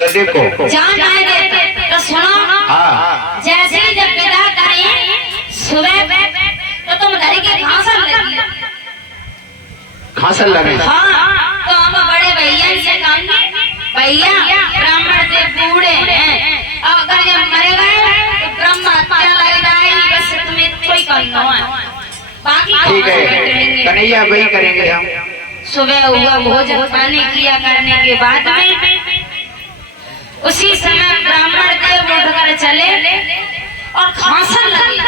तो देखो जान आए देते तो सुनो। हाँ जैसे ही जब विदा करें सुबह तो तुम घर के घासन लगी। खांसन लगे। हाँ तो हम बड़े भैया से कहेंगे भैया ब्राह्मण से बूढ़े हैं, अब अगर ये मर गए तो ब्रह्म हत्या लग जाएगी, बस तुम्हें कोई करना है, बाकी ठीक है कन्हैया वही करेंगे हम। सुबह हुआ भोजन पानी किया करने के बाद में उसी समय ब्राह्मण देव उठकर चले और खांसन लगी।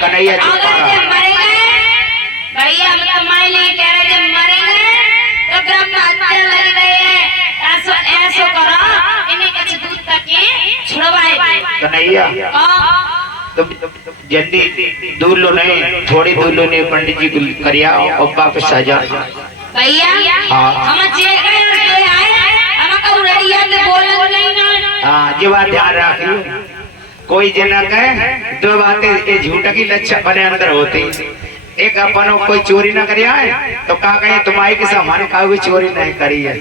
कन्हैया भैया मतलब मायने कह रहे जब मरेंगे तो ब्रह्म हत्या लग गई है, ऐसा ऐसा करो इन्हें कुछ दूध तक छुड़वाए। कन्हैया तो जल्दी दूर लो नहीं, थोड़ी दूर लो नहीं, पंडित जी को करिया और वापस आ जा भैया। हम जे गए आए हम को रेडिया के बोल नहीं ना। हां जी बात ध्यान रखियो, कोई जना कहे दो बातें झूठ की लच्छा बने अंदर होती। एक अपनो कोई चोरी ना करिया है तो का कहे तुम्हारी के सामान का कोई चोरी नहीं करी है,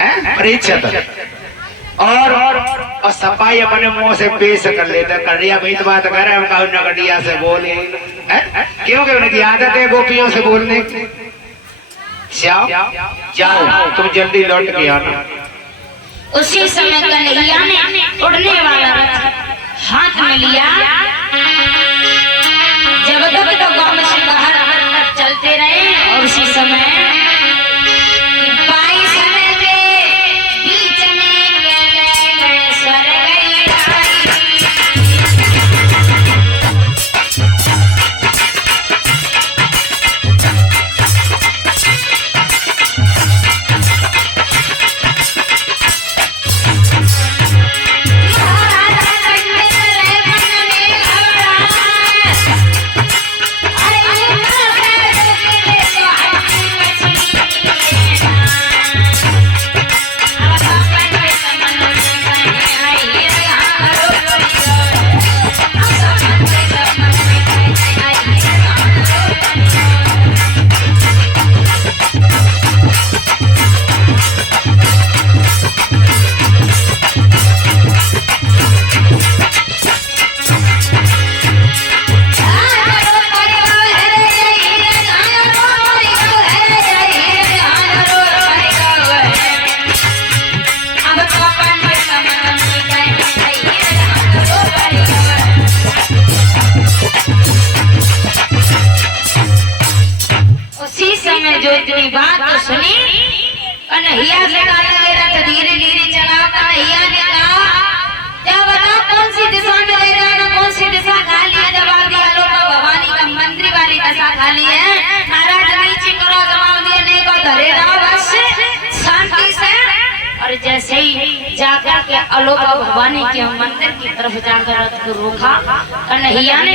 हैं परीक्षा और सफाई अपने मुंह से पेश कर लेता कर लिया भाई तो बात कर रहे हम नगड़िया से बोले क्योंकि उनकी आदत है गोपियों से बोलने की। श्याम जाओ तुम जल्दी लौट के आना। उसी समय कन्हैया ने उड़ने वाला रथ हाथ में लिया, जब तक तो गांव से बाहर चलते रहे और उसी समय जो इतनी बात तो सुनी कन्हैया से रथ धीरे धीरे चला। कन्हैया ने कहा क्या बताओ कौन सी दिशा में ले जाना, कौन सी दिशा खाली है? जवाब दिया लोग भवानी का मंदिर वाली दिशा खाली है। महाराज नीचे करो, जवाब दिया नहीं को धरे रहो बस शांति से। और जैसे ही जाकर के अलोक भवानी के मंदिर की तरफ जाकर रथ को रोका कन्हैया ने